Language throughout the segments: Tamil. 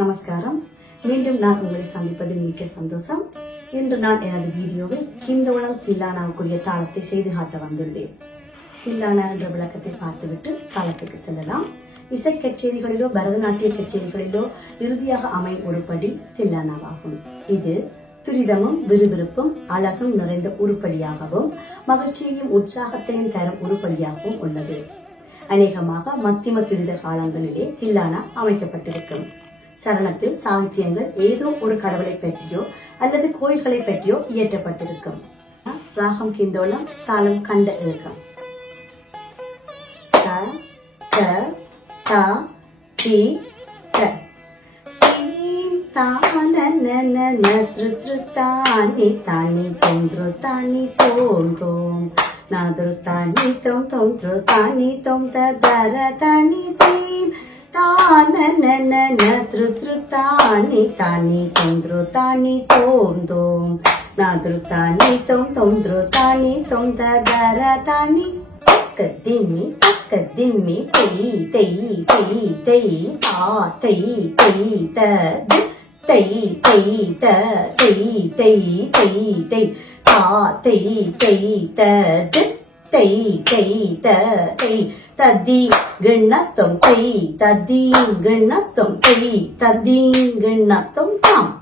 நமஸ்காரம். மீண்டும் நான் உங்களை சந்திப்பதில் மிக்க சந்தோஷம். இன்று நான் எனது வீடியோவில் கிந்தோளம் தில்லானாவுக்குரிய தாளத்தை செய்து காட்ட வந்துள்ளேன். தில்லானா என்ற விளக்கத்தை பார்த்துவிட்டு தாளத்துக்கு செல்லலாம். இசை கச்சேரிகளிலோ பரதநாட்டிய கச்சேரிகளிலோ இறுதியாக அமையும் உருப்படி தில்லானாவாகும். இது துரிதமும் விறுவிறுப்பும் அழகும் நிறைந்த உருப்படியாகவும் மகிழ்ச்சியையும் உற்சாகத்தையும் தரும் உருப்படியாகவும் உள்ளது. அநேகமாக மத்திம துரித காலங்களிலே தில்லானா அமைக்கப்பட்டிருக்கும். சரணத்தில் சாகித்யங்கள் ஏதோ ஒரு கடவுளை பற்றியோ அல்லது கோயில்களை பற்றியோ இயற்றப்பட்டிருக்கும். ராகம் கிந்தோளம், தாளம் கண்ட ஏகம். த த த தி த தீம் தானனன த்ரு தானி தானி தொந்த்ரு தானி தோன்றும் நாதுரு தானி தொம் தொந்த்ரு தானி தொம் தர தானி தீம் தானனன த்ரு தானி தானி தொந்த்ரு தானி தோன்றும் நாதுரு தானி தொம் தொந்த்ரு தானி தொம் தர தானி திம்மி தக்க திம்மி தெய் தெய் தெய் தெய் தா தெய் தெய் த தெய் தெய் த தெய் தெய் தெய் தெய் தா தெய் தெய் த தெய் தெய் த தெய் ததி கிண்ணத்தம் தெய் ததி கிண்ணத்தம் தெய் ததி கிண்ணத்தம் தாம்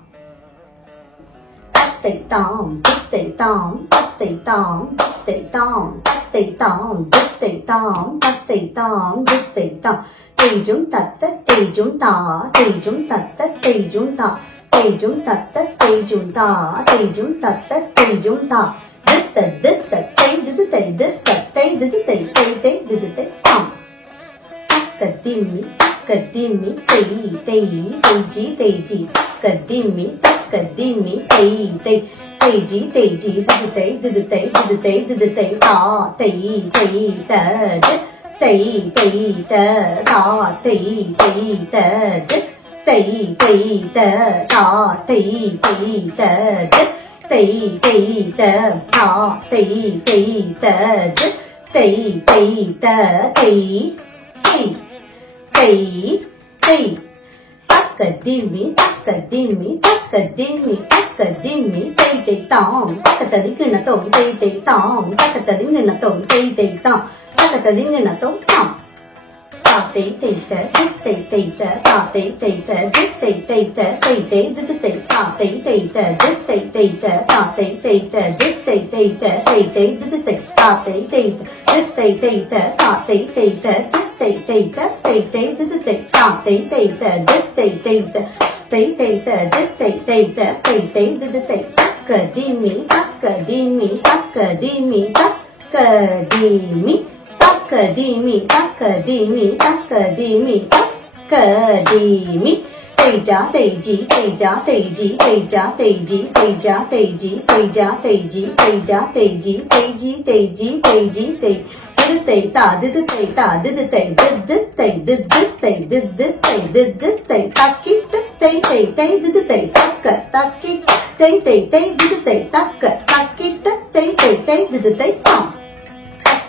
தத்தை தாம் தித்தை தாம் தத்தை தாம் தித்தை தாம் தத்தை தாம் தித்தை தாம் தத்தை தாம் தித்தை தாம் தேஜும் தத்த தேஜும் தா தேஜும் தத்த தேஜும் தா தேஜும் தத்த தேஜும் தா தேஜும் தத்த தேஜும் தா தித்த தித்த தை திது தை தித்த தை திது தை தை தை திது தை தாம் கத்திம்மி கத்திம்மி தெய் தெய் தெய்ஜி தெய்ஜி கத்திம்மி கத்திம்மி தெய் தெய் தெய்ஜி தெய்ஜி திது தை திது தை திது தை திது தை தா தெய் தெய் த தெய் தெய் த தா தெய் தெய் த தெய் தெய் த தா தெய் தெய் த தெய் தெய் த தா தெய் தெய் த தெய் தெய் த தெய் தெய் தெய் தக்க திம்மி தக்க திம்மி தக்க திம்மி தக்க திம்மி தெய் தெய் தாம் தக்கத்ததி கிண்ணத்தோம் தெய் தெய் தாம் தக்கத்ததி கிண்ணத்தோம் தெய் தெய் தாம் தக்கத்ததி கிண்ணத்தோம் தாம் தாத்தை தேய்த்த தித்தை தேய்த்த தாத்தை தேய்த்த தித்தை தேய்த்த தை தை தித்து தை தாத்தை தேய்த்த தித்தை தேய்த்த தாத்தை தேய்த்த தித்தை தேய்த்த தை தை தித்து தை தாத்தை தேய்த்த தித்தை தேய்த்த தாத்தை தேய்த்த தித்தை தேய்த்த தை தை தித்து தை தாத்தை தேய்த்த தித்தை தேய்த்த தை தேய்த்த தித்தை தேய்த்த தை தை தித்து தை தக்க திம்மி தக்க திம்மி தக்க திம்மி தக்க திம்மி Takadimi, takadimi, takadimi, takadimi. Teja, teji, teja, teji, teja, teji, teja, teji, teja, teji, teja, teji, teji, teji, teji, teji. Didu ta, didu ta, didu tay, didu tay, didu tay, didu tay, didu tay. Takit, tay, tay, tay, didu tay, takka, takit, tay, tay, tay, didu tay, takka, takit, tay, tay, tay, didu tay, tam.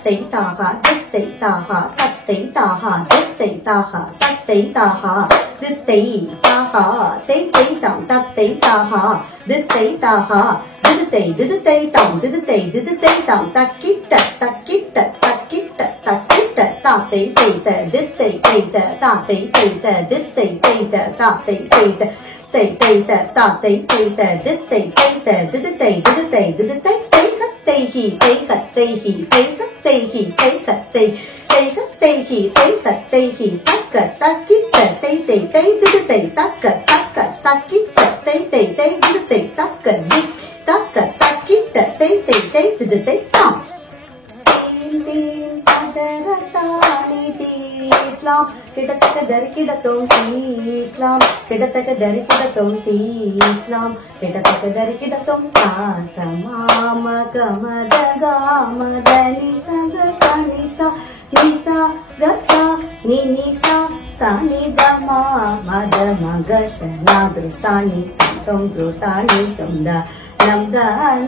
Tத்தை Taha தித்தை Taha தத்தை தாகா தித்தை தாகா தத்தை தாகா தித்தை தாகா தை தை தாம் தத்தை தாகா தித்தை தாகா திதுத்தை திதுத்தை தாம் திதுத்தை திதுத்தை தாம் தக்கிட்ட தக்கிட்ட தக்கிட்ட தக்கிட்ட தாத்தை தைத்த தித்தை தைத்த தாத்தை தைத்த தித்தை தைத்த தாத்தை தைத்த தை தைத்த தாத்தை தைத்த தித்தை தைத்த திதுத்தை திதுத்தை திதுத்தை தைகத்தைஹி தைகத்தைஹி தைகத்தைஹி தைகத்தை தைகத்தைஹி தைகத்தைஹி தக்க தக்கிட்ட தை தை தை திதுத்தை தக்க தக்க தக்கிட்ட தை தை தை திதுத்தை தக்க தி தக்க தக்கிட்ட தை தை தை திதுத்தை தாம் தீம் தீம் பதரதானி தீட்லாம் கிடத்தக்க தரிக்கிடத்தோம் தீட்லாம் கிடத்தக்க தரிக்கிடத்தோம் தீட்லாம் கிடத்தக்க தரிக்கிடத்தோம் சாசமாம கமத காமத நிசக சனிசா நிசா கசா நினிசா சானிதமா மத மகச நாதுருத்தானி தொம் துருத்தானி தொம் த நம் த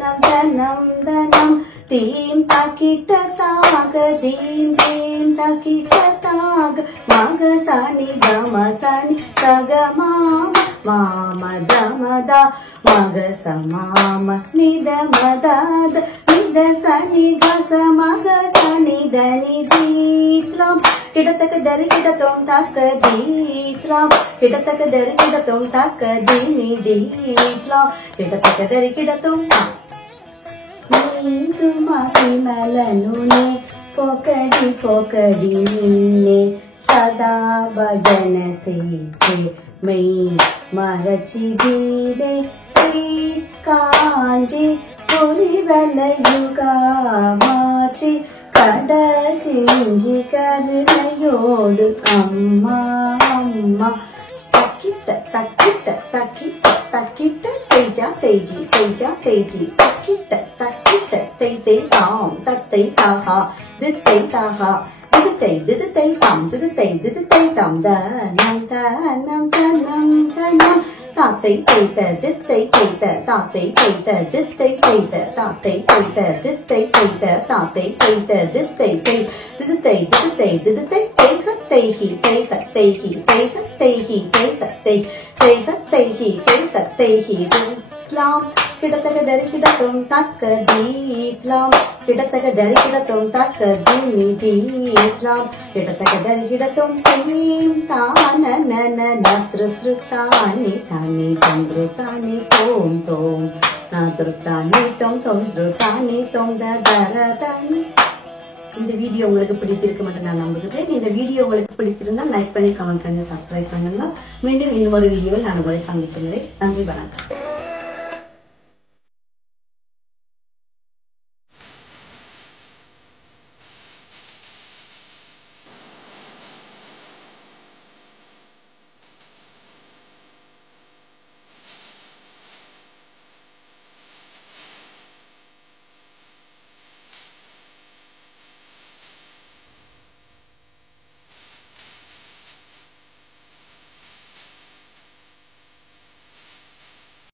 நம் த நம் த நம் தீம் தாக்கிட்ட தாக தீம் தீம் தாக்கிட்ட தாக மக சனி கம சனி சக மாம மாம தமதா மக சமாம நித மதாத நித சனி கச மக சனி தனி தீத்லாம் கிடத்தக்க தரி கிடத்தோம் தாக்க தீத்லாம் கிடத்தக்க தரி கிடத்தோம் தாக்க தீனி தீத்லாம் கிடத்தக்க தரி கிடத்தோம் நீந்து மகிமலனுனே பொக்கடி பொக்கடி நின்னே சதா பஜன செய்தே மெய் மரச்சிதீரே ஸ்ரீ காஞ்சி பொறிவலையுகா மாற்றி கடச்சிஞ்சி கருணையோடு அம்மா அம்மா தக்கிட்ட தக்கிட்ட தக்கிட்ட தக்கிட்ட தேஜா தேஜி தேஜா தேஜி தக்கிட்ட தக்கிட்ட தெய் தெய் தாம் தத்தை தாஹா தித்தை தாஹா தித்தை தித்தை தாம் தித்தை தாம் தனம் தனம் தனம் தனம் தாத்தை தைத்த தித்தை தைத்த தாத்தை தைத்த தித்தை தைத்த தாத்தை தைத்த தித்தை தைத்த தாத்தை தைத்த தித்தை தை தித்தை தித்தை தித்தை தைகத்தைஹி தைகத்தைஹி தைகத்தைஹி தைகத்தை தைகத்தைஹி தைகத்தைஹி லாம் கிடத்தக்க தரி கிடத்தோம் தக்க தீத்லாம் கிடத்தக்க தரி கிடத்தோம் தக்க தீனி தீத்லாம் கிடத்தக்க தரி கிடத்தோம் தீம் தான நன நத்ரு தானி தானி தந்திரு தானி தோம் தோம் நத்ரு தானி தோம் தோந்திரு தானி தோம் தர தானி. இந்த வீடியோ உங்களுக்கு பிடித்திருக்கும் என்று நான் நம்புகிறேன். இந்த வீடியோ உங்களுக்கு பிடித்திருந்தால் லைக் பண்ணி கமெண்ட் பண்ணி சப்ஸ்கிரைப் பண்ணுங்க. மீண்டும் இன்னொரு வீடியோவில் நான் உங்களை சந்திக்கிறேன். நன்றி, வணக்கம்.